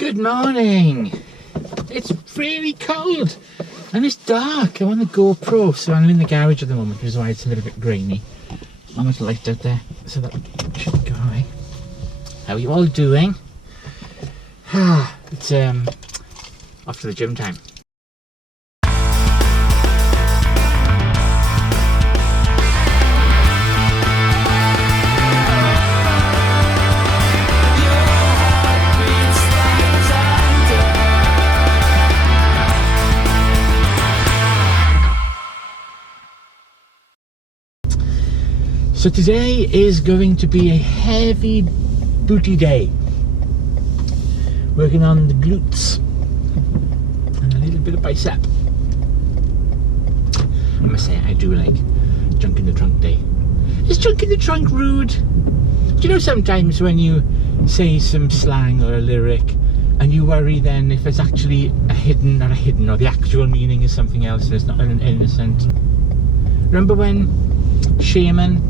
Good morning. It's really cold and it's dark. I'm on the GoPro, so I'm in the garage at the moment, which is why it's a little bit grainy. Not much light out there, so that should go away. How are you all doing? It's off to the gym time. So today is going to be a heavy booty day. Working on the glutes and a little bit of bicep. I must say, I do like junk in the trunk day. Is junk in the trunk rude? Do you know sometimes when you say some slang or a lyric and you worry then if it's actually or the actual meaning is something else and it's not an innocent. Remember when Shaman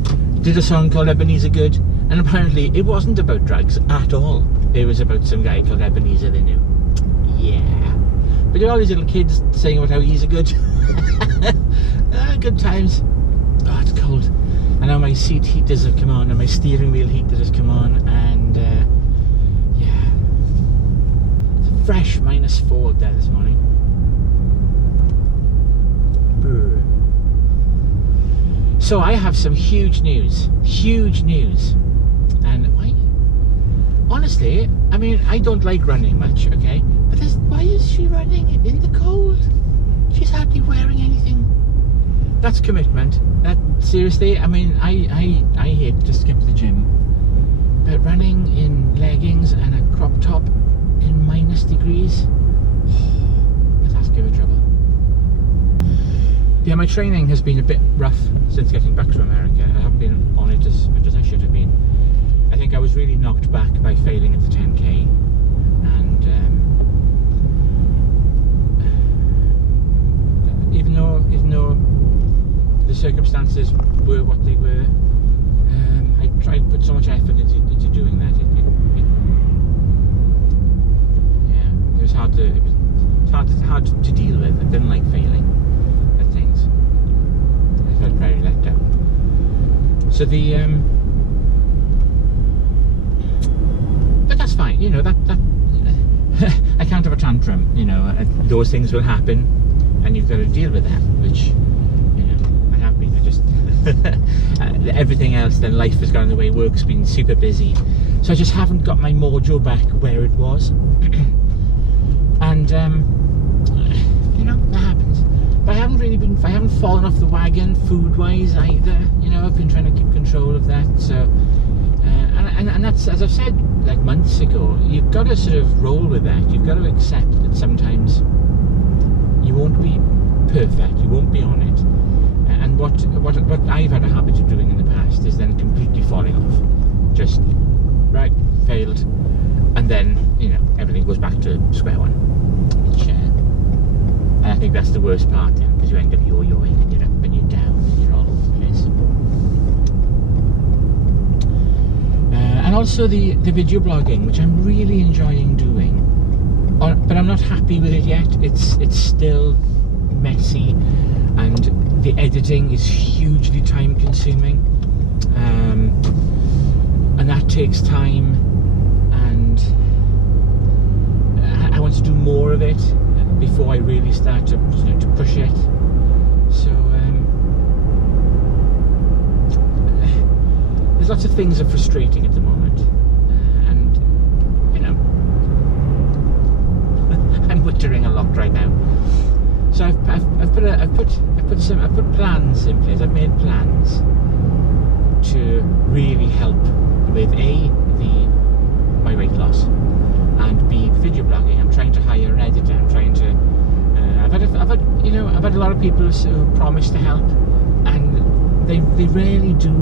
did a song called Ebenezer Good, and apparently it wasn't about drugs at all. It was about some guy called Ebenezer they knew. Yeah. But there are all these little kids saying about how he's a good. Good times. Oh, it's cold. And now my seat heaters have come on and my steering wheel heater has come on, and yeah. It's a fresh -4 there this morning. Brr. So I have some huge news, and honestly, I mean, I don't like running much, okay, but why is she running in the cold? She's hardly wearing anything. That's commitment. That, seriously, I mean, I hate to skip the gym, but running in leggings and a crop top in -degrees, that's give her trouble. Yeah, my training has been a bit rough since getting back to America. I haven't been on it as much as I should have been. I think I was really knocked back by failing at the 10k, and even though the circumstances were what they were, I tried to put so much effort into doing that. It was hard to deal with. I didn't like failing. I felt very let down. So but that's fine, you know, that I can't have a tantrum, you know, those things will happen and you've got to deal with that, which, you know, I have been. I just everything else, then life has gone the way, work's been super busy, so I just haven't got my mojo back where it was. And you know, that happens. But I haven't fallen off the wagon food-wise either. You know, I've been trying to keep control of that. So, and that's, as I've said like months ago, you've got to sort of roll with that. You've got to accept that sometimes you won't be perfect. You won't be on it. And what I've had a habit of doing in the past is then completely falling off. Just right, failed, and then, you know, everything goes back to square one. And I think that's the worst part then, because you end up yo-yoing and you're up and you're down and you're all over the place. And also the video blogging, which I'm really enjoying doing, but I'm not happy with it yet. It's still messy, and the editing is hugely time consuming, and that takes time, and I want to do more of it before I really start to, you know, to push it. So there's lots of things that are frustrating at the moment, and you know, I'm wittering a lot right now. So I've put plans in place. I've made plans to really help with my weight loss, and B, video blogging. I'm trying to hire an editor. I'm trying to. I've had a lot of people who promise to help, and they rarely do.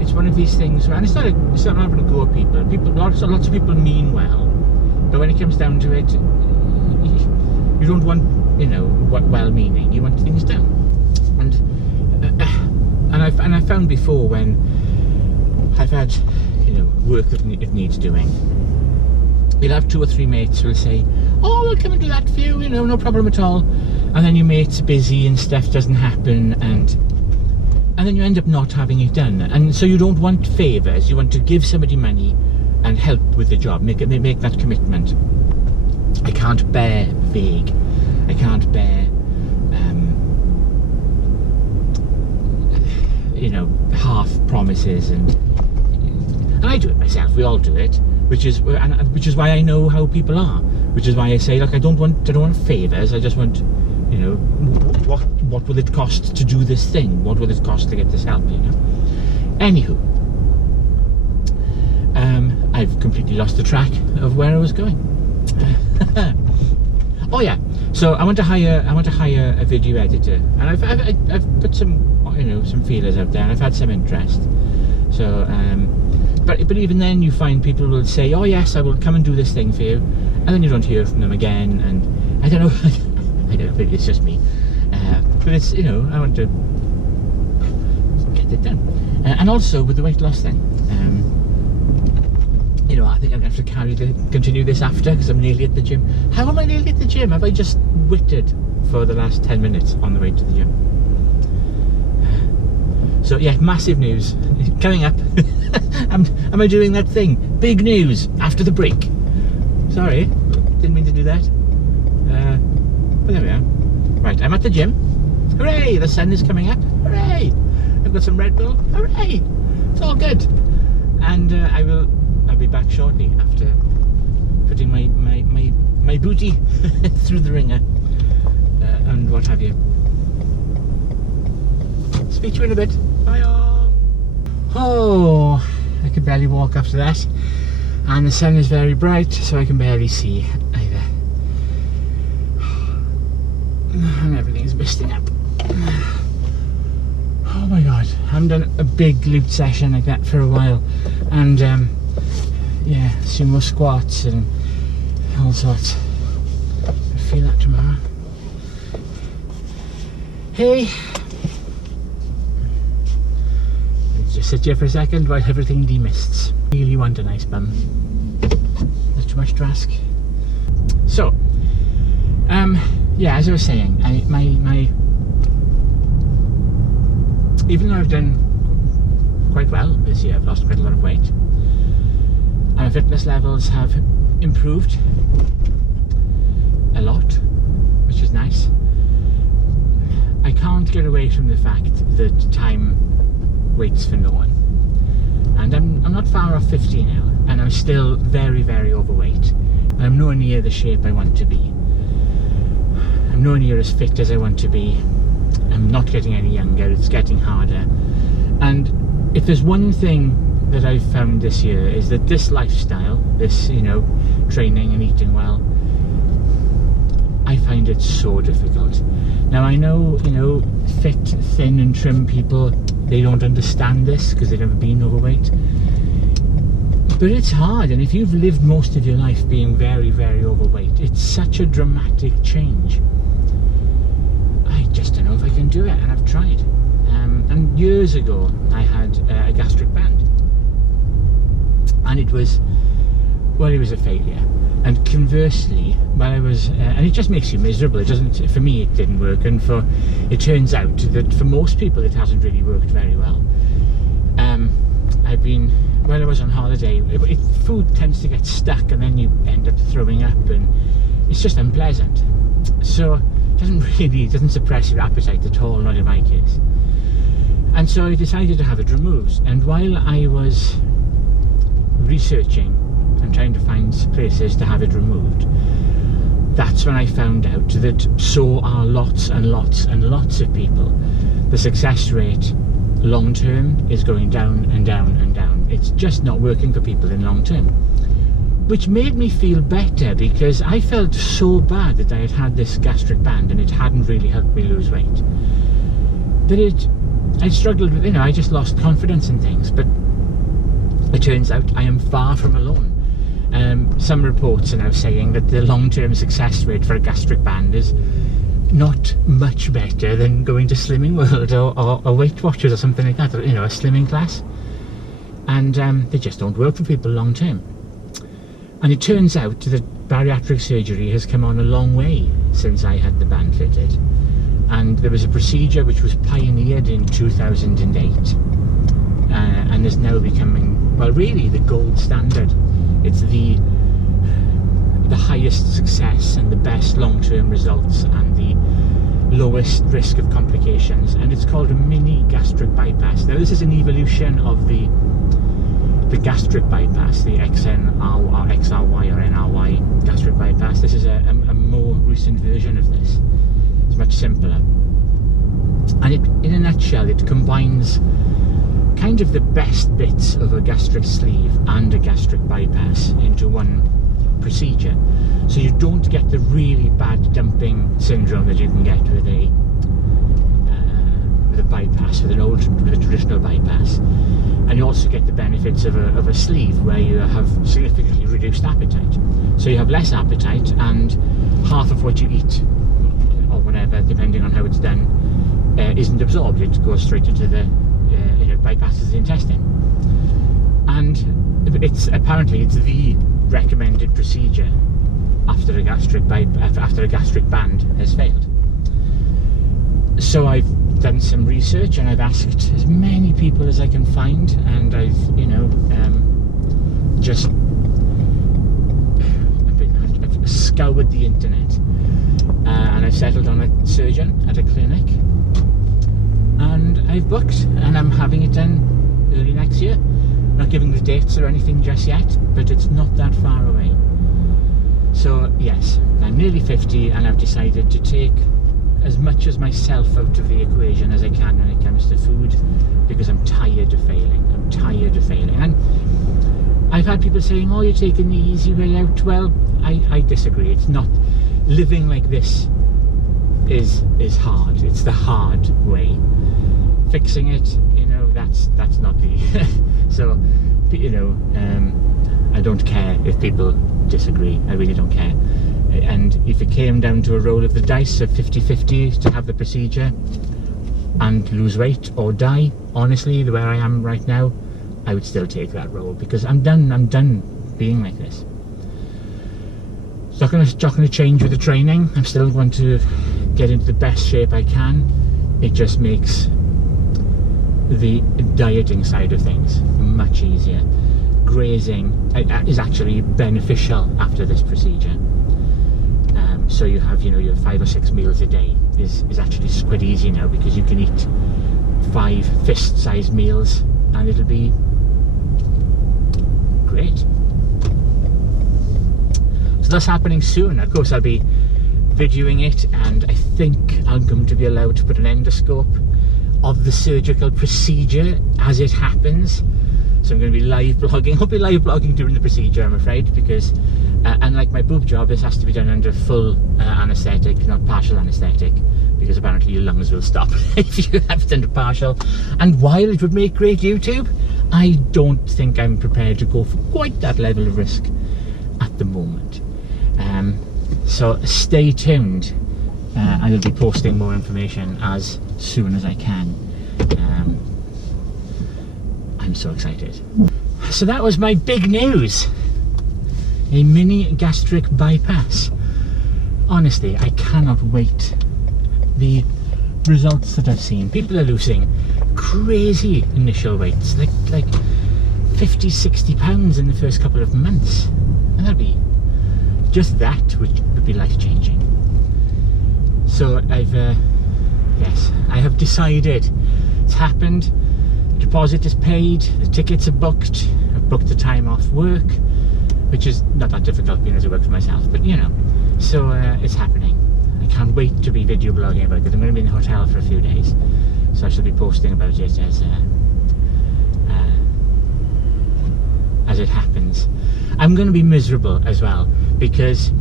It's one of these things, and it's not having to go at people. Lots of people mean well, but when it comes down to it, you don't want, you know, well-meaning. You want things done, and I found before when I've had, you know, work that it needs doing, you'll have 2 or 3 mates who will say, oh, we'll come and do that for you, you know, no problem at all. And then your mate's busy and stuff doesn't happen, and then you end up not having it done. And so you don't want favours, you want to give somebody money and help with the job, make that commitment. I can't bear vague. I can't bear, you know, half promises, and I do it myself. We all do it, which is why I know how people are. Which is why I say, look, I don't want favours. I just want, you know, what will it cost to do this thing? What will it cost to get this help? You know. Anywho, I've completely lost the track of where I was going. Oh yeah, so I want to hire a video editor, and I've put some, you know, some feelers out there, and I've had some interest. So but even then you find people will say, oh yes, I will come and do this thing for you, and then you don't hear from them again, and I don't know. I don't know, maybe it's just me, but it's, you know, I want to get it done. And also with the weight loss thing, you know, I think I'm going to have to continue this after, because I'm nearly at the gym. How am I nearly at the gym? Have I just witted for the last 10 minutes on the way to the gym? So yeah, massive news coming up. Am I doing that thing? Big news after the break. Sorry, didn't mean to do that. But there we are. Right, I'm at the gym. Hooray! The sun is coming up. Hooray! I've got some Red Bull. Hooray! It's all good. And I'll be back shortly after putting my booty through the ringer and what have you. Speak to you in a bit. Bye all. Oh, I could barely walk after that, and the sun is very bright, so I can barely see either, and everything's misting up. Oh my god, I haven't done a big glute session like that for a while, and yeah, sumo squats and all sorts. I'll feel that tomorrow. Hey, just sit here for a second while everything demists. Really want a nice bum. That's too much to ask. So, yeah, as I was saying, even though I've done quite well this year, I've lost quite a lot of weight, and my fitness levels have improved a lot, which is nice. I can't get away from the fact that time waits for no one, and I'm not far off 50 now, and I'm still very, very overweight, and I'm nowhere near the shape I want to be. I'm nowhere near as fit as I want to be. I'm not getting any younger, it's getting harder. And if there's one thing that I've found this year, is that this lifestyle, this, you know, training and eating well, I find it so difficult. Now I know, you know, fit, thin and trim people, they don't understand this because they've never been overweight. But it's hard, and if you've lived most of your life being very, very overweight, it's such a dramatic change. I just don't know if I can do it, and I've tried. And years ago I had a gastric band, and it was a failure. And conversely, while I was, and it just makes you miserable. It doesn't, for me it didn't work, and it turns out that for most people it hasn't really worked very well. While I was on holiday, food tends to get stuck, and then you end up throwing up, and it's just unpleasant. So it doesn't suppress your appetite at all, not in my case. And so I decided to have it removed, and while I was researching and trying to find places to have it removed, that's when I found out that so are lots and lots and lots of people. The success rate long term is going down and down and down. It's just not working for people in long term, which made me feel better, because I felt so bad that I had had this gastric band and it hadn't really helped me lose weight, that I struggled with, you know, I just lost confidence in things. But it turns out I am far from alone. Some reports are now saying that the long-term success rate for a gastric band is not much better than going to Slimming World or Weight Watchers or something like that, or, you know, a slimming class. And they just don't work for people long-term. And it turns out that bariatric surgery has come on a long way since I had the band fitted. And there was a procedure which was pioneered in 2008 and is now becoming, well, really the gold standard. It's the highest success and the best long-term results and the lowest risk of complications, and it's called a mini gastric bypass. Now this is an evolution of the gastric bypass, the XRY or NRY gastric bypass. This is a more recent version of this. It's much simpler, and in a nutshell it combines kind of the best bits of a gastric sleeve and a gastric bypass into one procedure, so you don't get the really bad dumping syndrome that you can get with a bypass, with a traditional bypass, and you also get the benefits of a sleeve where you have significantly reduced appetite. So you have less appetite, and half of what you eat, or whatever, depending on how it's done, isn't absorbed. It goes straight into the bypasses the intestine, and apparently it's the recommended procedure after a gastric band has failed. So I've done some research and I've asked as many people as I can find, and I've I've scoured the internet, and I've settled on a surgeon at a clinic, and I've booked, and I'm having it done early next year. Not giving the dates or anything just yet, but it's not that far away. So yes, I'm nearly 50 and I've decided to take as much as myself out of the equation as I can when it comes to food, because I'm tired of failing. I'm tired of failing. And I've had people saying, oh, you're taking the easy way out. Well, I disagree. It's not. Living like this is hard. It's the hard way. Fixing it, that's not the so I don't care if people disagree. I really don't care. And if it came down to a roll of the dice of 50-50 to have the procedure and lose weight or die, honestly, where I am right now, I would still take that role, because I'm done being like this. It's not going to change with the training. I'm still going to get into the best shape I can. It just makes the dieting side of things much easier. Grazing is actually beneficial after this procedure. So you have, your 5 or 6 meals a day is actually quite easy now, because you can eat 5 fist-sized meals and it'll be great. So that's happening soon. Of course, I'll be videoing it, and I think I'm going to be allowed to put an endoscope of the surgical procedure as it happens. So I'm going to be live blogging. I'll be live blogging during the procedure, I'm afraid, because unlike my boob job, this has to be done under full anaesthetic, not partial anaesthetic, because apparently your lungs will stop if you have it under partial. And while it would make great YouTube, I don't think I'm prepared to go for quite that level of risk at the moment. So stay tuned. I will be posting more information as soon as I can. I'm so excited. So that was my big news. A mini gastric bypass. Honestly, I cannot wait. The results that I've seen, people are losing crazy initial weights, like 50, 60 pounds in the first couple of months. And that'd be just that, which would be life-changing. So I have decided. It's happened. The deposit is paid. The tickets are booked. I've booked the time off work, which is not that difficult being as I work for myself, but so it's happening. I can't wait to be video blogging about it. I'm going to be in the hotel for a few days, so I shall be posting about it as it happens. I'm going to be miserable as well, because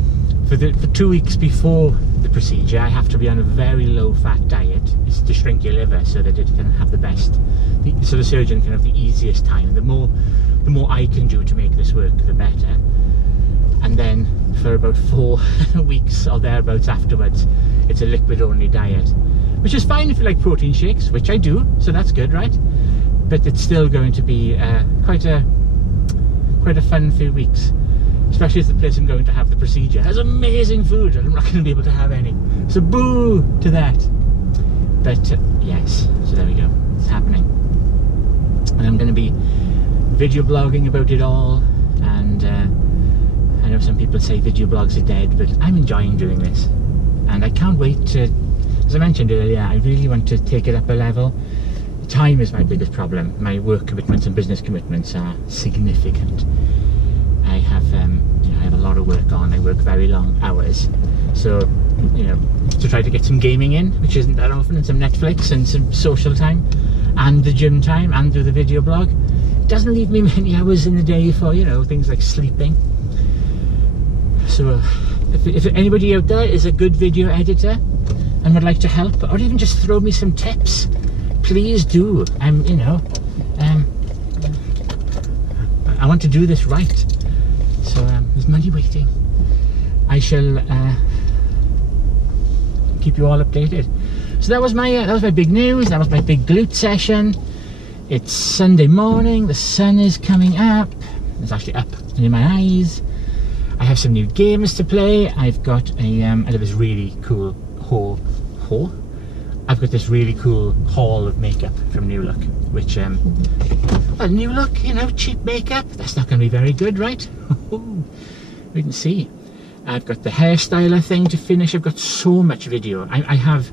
for 2 weeks before the procedure I have to be on a very low fat diet. It's to shrink your liver so that it can have so the surgeon can have the easiest time. The more I can do to make this work, the better. And then for about 4 weeks or thereabouts afterwards, it's a liquid only diet, which is fine if you like protein shakes, which I do, so that's good, right? But it's still going to be quite a fun few weeks. especially if the place I'm going to have the procedure has amazing food and I'm not going to be able to have any. So boo to that. But yes, so there we go, it's happening. And I'm going to be video blogging about it all, and I know some people say video blogs are dead, but I'm enjoying doing this. And I can't wait to, as I mentioned earlier, I really want to take it up a level. Time is my biggest problem. My work commitments and business commitments are significant. I have, you know, I have a lot of work on. I work very long hours, so you know, to try to get some gaming in, which isn't that often, and some Netflix and some social time, and the gym time, and do the video blog. It doesn't leave me many hours in the day for, you know, things like sleeping. So if anybody out there is a good video editor and would like to help, or even just throw me some tips, please do. You know, I want to do this right. So there's money waiting. I shall keep you all updated. So that was my big news. That was my big glute session. It's Sunday morning. The sun is coming up. It's actually up in my eyes. I have some new games to play. I've got a I have this really cool haul. I've got this really cool haul of makeup from New Look, which well, New Look, you know, cheap makeup. That's not going to be very good, right? We can see. I've got the hairstyler thing to finish. I've got so much video. I have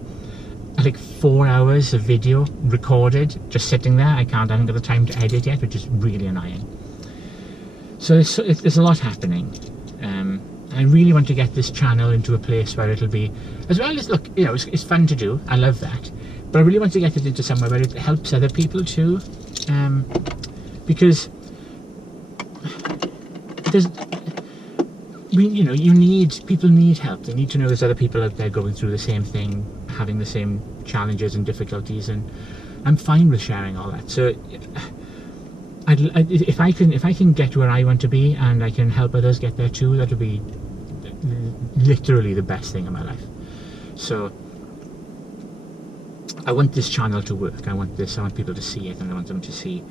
like 4 hours of video recorded, just sitting there. I haven't got the time to edit yet, which is really annoying. So there's a lot happening. I really want to get this channel into a place where it'll be, as well as, look, you know, it's fun to do. I love that. But I really want to get it into somewhere where it helps other people too. Because you know, people need help. They need to know there's other people out there going through the same thing, having the same challenges and difficulties, and I'm fine with sharing all that. So if I can get to where I want to be, and I can help others get there too, that would be literally the best thing in my life. So I want this channel to work. I want people to see it, and I want them to see.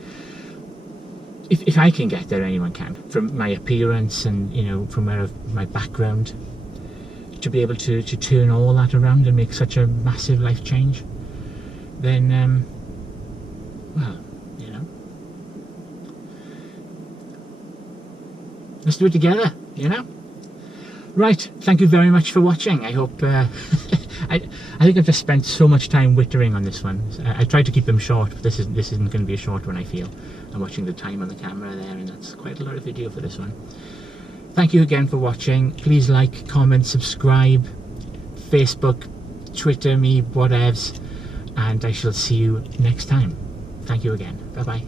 If I can get there, anyone can. From my appearance and, you know, from my background, to be able to turn all that around and make such a massive life change, then well, you know, let's do it together, you know. Right, thank you very much for watching. I hope I think I've just spent so much time wittering on this one. I tried to keep them short, but this isn't going to be a short one, I feel. I'm watching the time on the camera there, and that's quite a lot of video for this one. Thank you again for watching. Please like, comment, subscribe, Facebook, Twitter me, whatevs, and I shall see you next time. Thank you again. Bye bye.